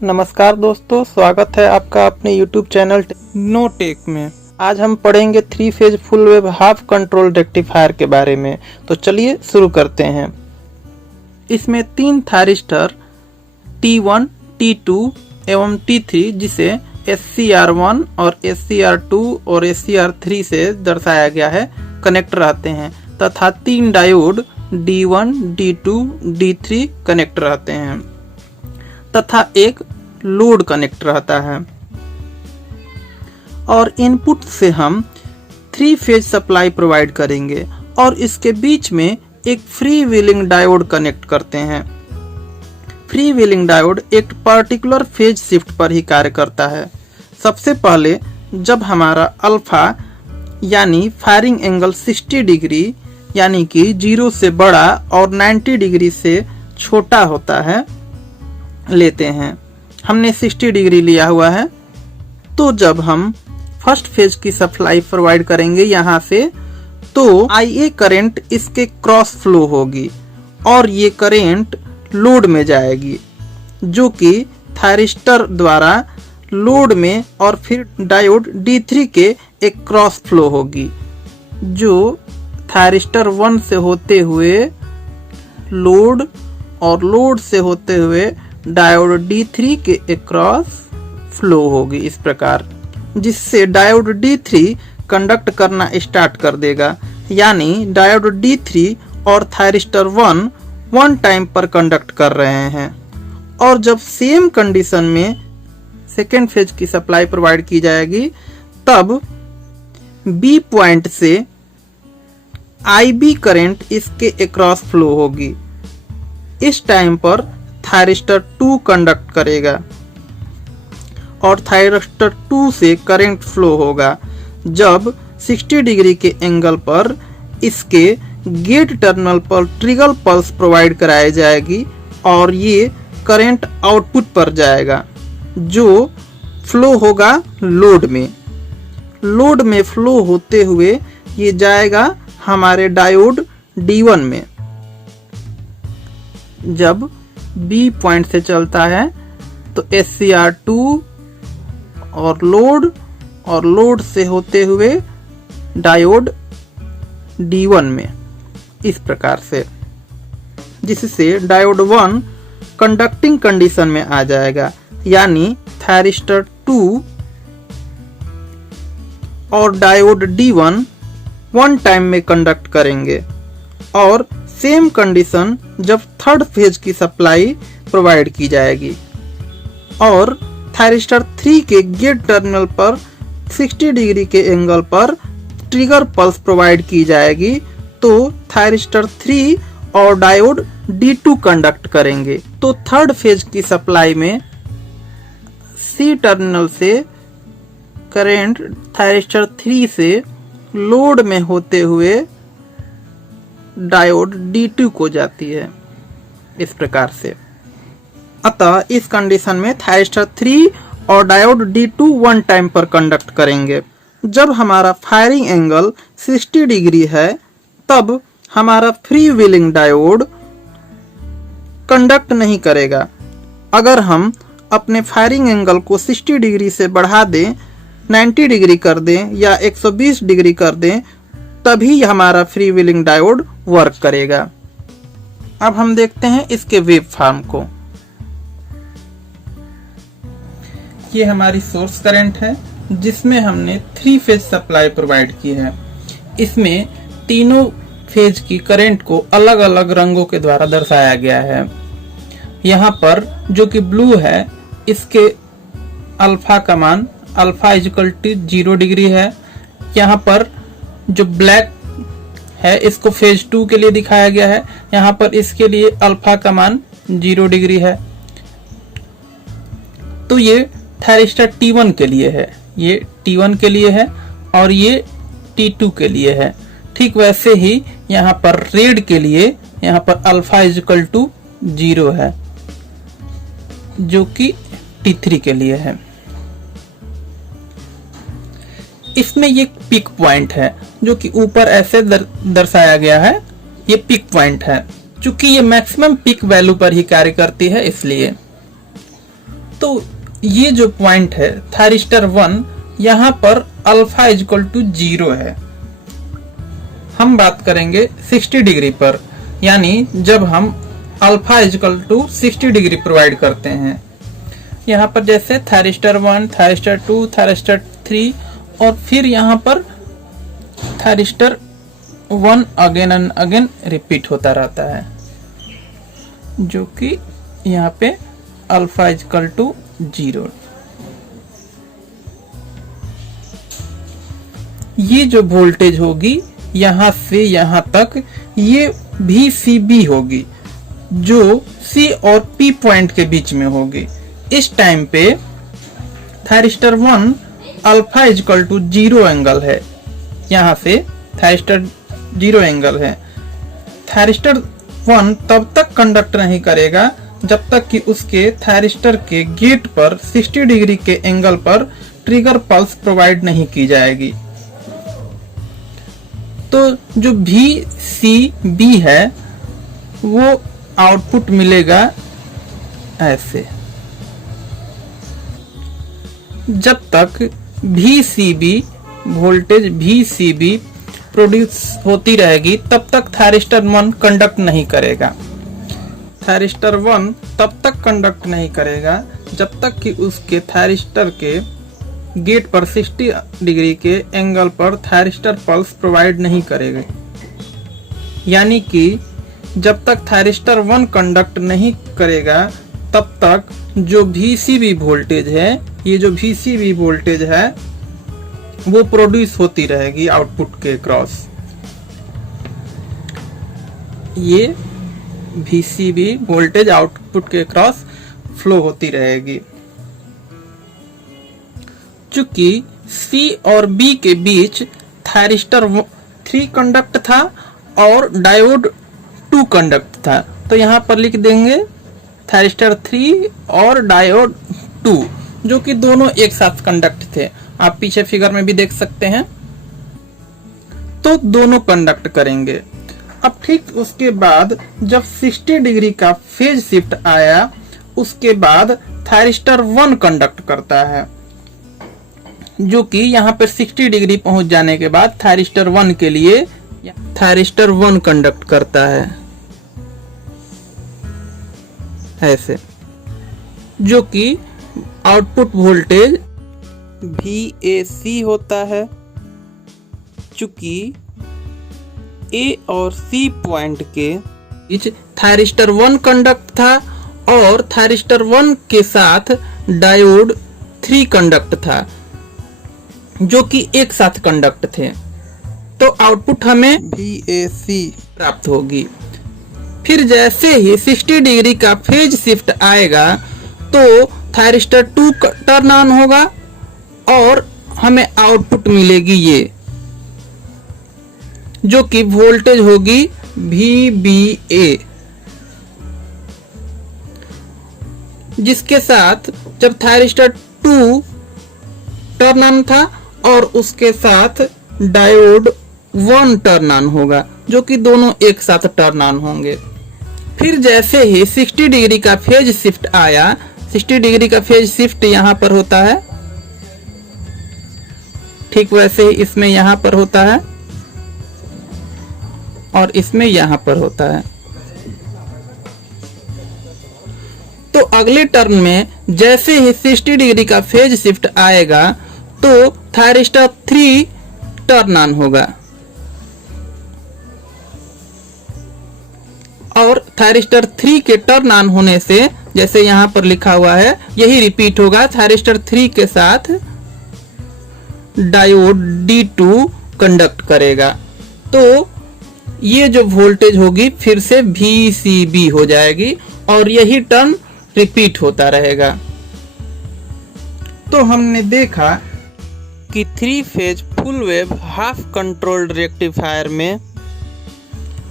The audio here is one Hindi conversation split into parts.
नमस्कार दोस्तों, स्वागत है आपका अपने YouTube चैनल टेक्नोटेक में। आज हम पढ़ेंगे 3 phase full wave half control rectifier के बारे में। तो चलिए शुरू करते हैं। इसमें 3 थायरिस्टर T1, T2 एवं T3 जिसे SCR1 और SCR2 और SCR3 से दर्शाया गया है कनेक्ट रहते हैं तथा 3 diode D1, D2, D3 connect रहते हैं तथा एक लोड कनेक्ट रहता है। और इनपुट से हम 3 फेज सप्लाई प्रोवाइड करेंगे और इसके बीच में एक फ्री व्हीलिंग डायोड कनेक्ट करते हैं। फ्री व्हीलिंग डायोड एक पर्टिकुलर फेज शिफ्ट पर ही कार्य करता है। सबसे पहले जब हमारा अल्फा यानी फायरिंग एंगल 60 डिग्री यानी कि 0 से बड़ा और 90 डिग्री से छोटा होता है लेते हैं। हमने 60 डिग्री लिया हुआ है। तो जब हम फर्स्ट फेज की सप्लाई प्रोवाइड करेंगे यहाँ से, तो IA करंट इसके क्रॉस फ्लो होगी और ये करंट लोड में जाएगी जो कि थायरिस्टर द्वारा लोड में और फिर डायोड D3 के एक क्रॉस फ्लो होगी जो थायरिस्टर 1 से होते हुए लोड और लोड से होते हुए डायोड D3 के अक्रॉस फ्लो होगी इस प्रकार, जिससे डायोड D3 कंडक्ट करना स्टार्ट कर देगा। यानी डायोड D3 और थायरिस्टर 1 टाइम पर कंडक्ट कर रहे हैं। और जब सेम कंडीशन में सेकेंड फेज की सप्लाई प्रोवाइड की जाएगी तब B पॉइंट से IB करंट इसके अक्रॉस फ्लो होगी। इस टाइम पर थायरिस्टर 2 कंडक्ट करेगा और थायरिस्टर 2 से करंट फ्लो होगा जब 60 डिग्री के एंगल पर इसके गेट टर्मिनल पर ट्रिगर पल्स प्रोवाइड कराई जाएगी और ये करंट आउटपुट पर जाएगा जो फ्लो होगा लोड में। लोड में फ्लो होते हुए ये जाएगा हमारे डायोड D1 में। जब B पॉइंट से चलता है तो SCR2 और लोड से होते हुए डायोड D1 में इस प्रकार से, जिससे डायोड 1 कंडक्टिंग कंडीशन में आ जाएगा। यानी थायरिस्टर 2 और डायोड D1 1 टाइम में कंडक्ट करेंगे और सेम कंडीशन जब थर्ड फेज की सप्लाई प्रोवाइड की जाएगी और थायरिस्टर 3 के गेट टर्मिनल पर 60 डिग्री के एंगल पर ट्रिगर पल्स प्रोवाइड की जाएगी तो थायरिस्टर 3 और डायोड D2 कंडक्ट करेंगे। तो थर्ड फेज की सप्लाई में C टर्मिनल से करंट थायरिस्टर 3 से लोड में होते हुए डायोड D2 को जाती है इस प्रकार से। अतः इस कंडीशन में थायरिस्टर 3 और डायोड D2 1 टाइम पर कंडक्ट करेंगे। जब हमारा फायरिंग एंगल 60 डिग्री है तब हमारा फ्री व्हीलिंग डायोड कंडक्ट नहीं करेगा। अगर हम अपने फायरिंग एंगल को 60 डिग्री से बढ़ा दें, 90 डिग्री कर दें या 120 डिग्री कर दें तभी हमारा फ्री व्हीलिंग डायोड वर्क करेगा। अब हम देखते हैं इसके वेव फॉर्म को। ये हमारी सोर्स करंट है जिसमें हमने 3 फेज सप्लाई प्रोवाइड की है। इसमें तीनों फेज की करंट को अलग अलग रंगों के द्वारा दर्शाया गया है। यहाँ पर जो कि ब्लू है इसके अल्फा का मान अल्फा इक्वल टू 0 डिग्री है। यहाँ पर जो ब्लैक है इसको फेज 2 के लिए दिखाया गया है। यहाँ पर इसके लिए अल्फा का मान 0 डिग्री है। तो ये थायरिस्टर T1 के लिए है, ये T1 के लिए है और ये T2 के लिए है। ठीक वैसे ही यहाँ पर रेड के लिए यहाँ पर अल्फा इक्वल टू 0 है जो कि T3 के लिए है। इसमें ये पिक पॉइंट है जो कि ऊपर ऐसे दर्शाया गया है। ये पिक पॉइंट है, चूंकि ये मैक्सिमम पिक वैल्यू पर ही कार्य करती है इसलिए। तो ये जो पॉइंट है थायरिस्टर 1, यहाँ पर अल्फा इक्वल टू 0 है। हम बात करेंगे 60 डिग्री पर, यानी जब हम alpha equal to 60 degree provide करते हैं। यहाँ पर जैसे थायरिस्टर 1, थायरिस्टर 2, थायरिस्टर 3 और फिर यहाँ पर thyristor 1 again and again repeat होता रहता है, जो कि यहाँ पे अल्फा इक्वल टू 0। ये जो वोल्टेज होगी यहां से यहां तक, ये VCB होगी, जो C और P पॉइंट के बीच में होगी। इस टाइम पे thyristor 1 alpha equal to 0 angle है, यहां से थायरिस्टर 0 एंगल है। थायरिस्टर 1 तब तक कंडक्ट नहीं करेगा जब तक कि उसके थायरिस्टर के गेट पर 60 डिग्री के एंगल पर ट्रिगर पल्स प्रोवाइड नहीं की जाएगी। तो जो VCB है वो आउटपुट मिलेगा ऐसे। जब तक VCB वोल्टेज VCB प्रोड्यूस होती रहेगी तब तक थायरिस्टर 1 कंडक्ट नहीं करेगा। थायरिस्टर 1 तब तक कंडक्ट नहीं करेगा जब तक कि उसके थायरिस्टर के गेट पर 60 डिग्री के एंगल पर थायरिस्टर पल्स प्रोवाइड नहीं करेगा। यानी कि जब तक थायरिस्टर 1 कंडक्ट नहीं करेगा तब तक जो VCB वोल्टेज है, ये जो VCB वोल्टेज है वो प्रोड्यूस होती रहेगी आउटपुट के क्रॉस। ये VCB वोल्टेज आउटपुट के क्रॉस फ्लो होती रहेगी। चूंकि C और B के बीच थायरिस्टर 3 कंडक्ट था और डायोड 2 कंडक्ट था, तो यहाँ पर लिख देंगे थायरिस्टर 3 और डायोड 2, जो कि दोनों एक साथ कंडक्ट थे। आप पीछे फिगर में भी देख सकते हैं। तो दोनों कंडक्ट करेंगे। अब ठीक उसके बाद जब 60 डिग्री का फेज शिफ्ट आया, उसके बाद थायरिस्टर 1 कंडक्ट करता है, जो कि यहाँ पर 60 डिग्री पहुंच जाने के बाद थायरिस्टर 1 के लिए थायरिस्टर 1 कंडक्ट करता है ऐसे, जो कि आउटपुट वोल्टेज VAC होता है। चूंकि A और C पॉइंट के बीच थायरिस्टर 1 कंडक्ट था और थायरिस्टर 1 के साथ डायोड 3 कंडक्ट था, जो कि एक साथ कंडक्ट थे। तो आउटपुट हमें VAC प्राप्त होगी। फिर जैसे ही 60 डिग्री का फेज शिफ्ट आएगा तो थायरिस्टर 2 टर्न ऑन होगा और हमें आउटपुट मिलेगी ये, जो कि वोल्टेज होगी VBA, जिसके साथ जब थायरिस्टर 2 टर्न ऑन था और उसके साथ डायोड 1 टर्न ऑन होगा, जो कि दोनों एक साथ टर्न ऑन होंगे। फिर जैसे ही 60 डिग्री का फेज शिफ्ट आया, 60 डिग्री का फेज शिफ्ट यहाँ पर होता है, ठीक वैसे ही इसमें यहाँ पर होता है और इसमें यहाँ पर होता है। तो अगले टर्न में जैसे ही 60 डिग्री का फेज शिफ्ट आएगा तो थायरिस्टर 3 टर्न ऑन होगा और थायरिस्टर 3 के टर्न ऑन होने से, जैसे यहाँ पर लिखा हुआ है, यही रिपीट होगा। थायरिस्टर 3 के साथ डायोड D2 कंडक्ट करेगा, तो ये जो वोल्टेज होगी फिर से VCB हो जाएगी और यही टर्न रिपीट होता रहेगा। तो हमने देखा कि 3 phase full wave half controlled rectifier में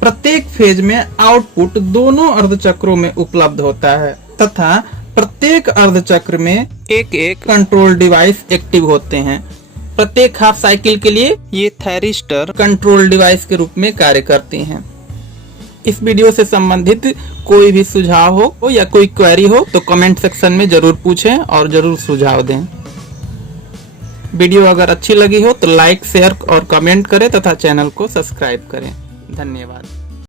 प्रत्येक फेज में आउटपुट दोनों अर्धचक्रों में उपलब्ध होता है तथा प्रत्येक अर्धचक्र में एक एक कंट्रोल डिवाइस एक्टिव होते हैं। प्रत्येक हाफ साइकिल के लिए ये थायरिस्टर कंट्रोल डिवाइस के रूप में कार्य करती हैं। इस वीडियो से संबंधित कोई भी सुझाव हो या कोई क्वेरी हो तो कमेंट सेक्शन में जरूर पूछें और जरूर सुझाव दें। वीडियो अगर अच्छी लगी हो तो लाइक, शेयर और कमेंट करें तथा चैनल को सब्सक्राइब करें। धन्यवाद।